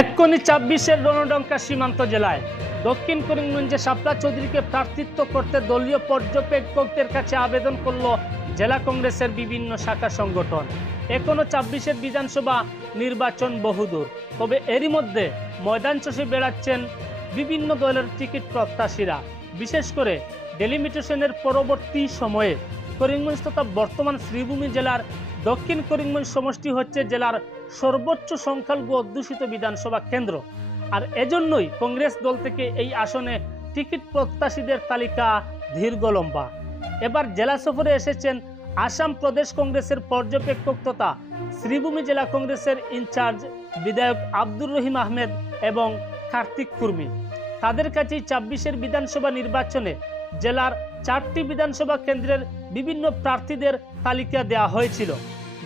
এক্ষুনি ছাব্বিশের রণডঙ্কা সীমান্ত জেলায়। দক্ষিণ করিমগঞ্জে শাপলা চৌধুরীকে প্রার্থিত্ব করতে দলীয় পর্যবেক্ষকদের কাছে আবেদন করল জেলা কংগ্রেসের বিভিন্ন শাখা সংগঠন। এখনও ছাব্বিশের বিধানসভা নির্বাচন বহুদূর। তবে এরই মধ্যে ময়দান চষে বেড়াচ্ছেন বিভিন্ন দলের টিকিট প্রত্যাশীরা। বিশেষ করে ডেলিমিটেশনের পরবর্তী সময়ে করিমগঞ্জ তথা বর্তমান শ্রীভূমি জেলার দক্ষিণ করিমগঞ্জ সমষ্টি হচ্ছে জেলার সর্বোচ্চ সংখ্যালঘু অধ্যুষিত বিধানসভা কেন্দ্র। আর এজন্যই কংগ্রেস দল থেকে এই আসনে টিকিট প্রত্যাশীদের তালিকা দীর্ঘ লম্বা। এবার জেলা সফরে এসেছেন আসাম প্রদেশ কংগ্রেসের পর্যবেক্ষক তথা শ্রীভূমি জেলা কংগ্রেসের ইনচার্জ বিধায়ক আব্দুর রহিম আহমেদ এবং কার্তিক কুর্মি। তাদের কাছেই ছাব্বিশের বিধানসভা নির্বাচনে জেলার চারটি বিধানসভা কেন্দ্রের বিভিন্ন প্রার্থীদের তালিকা দেওয়া হয়েছিল,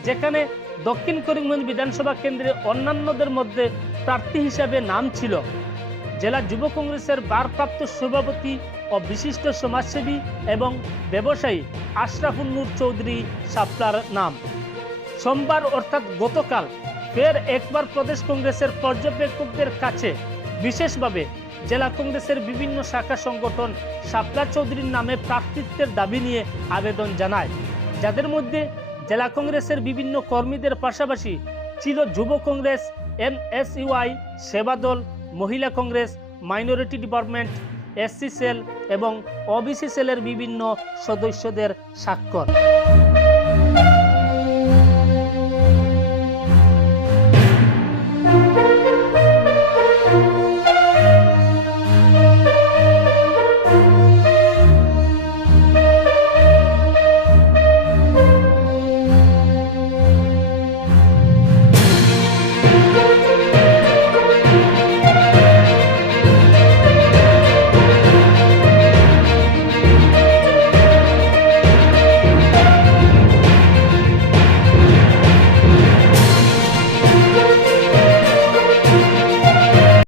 যেখানে দক্ষিণ করিমগঞ্জ বিধানসভা কেন্দ্রে অন্যান্যদের মধ্যে প্রার্থী হিসাবে নাম ছিল। জেলা যুব কংগ্রেসের ভারপ্রাপ্ত সভাপতি ও বিশিষ্ট সমাজসেবী এবং ব্যবসায়ী আশরাফুল নূর চৌধুরী সাপলার নাম। সোমবার অর্থাৎ গতকাল ফের একবার প্রদেশ কংগ্রেসের পর্যবেক্ষকদের কাছে বিশেষভাবে জেলা কংগ্রেসের বিভিন্ন শাখা সংগঠন সাপলা চৌধুরীর নামে প্রার্থিত্বের দাবি নিয়ে আবেদন জানায়। যাদের মধ্যে জেলা কংগ্রেসের বিভিন্ন কর্মীদের পাশাপাশি ছিল যুব Congress NSUI Sevadal, Mahila Congress, minority department, SC cell এবং ওবিসি সেলের বিভিন্ন সদস্যদের স্বাক্ষর।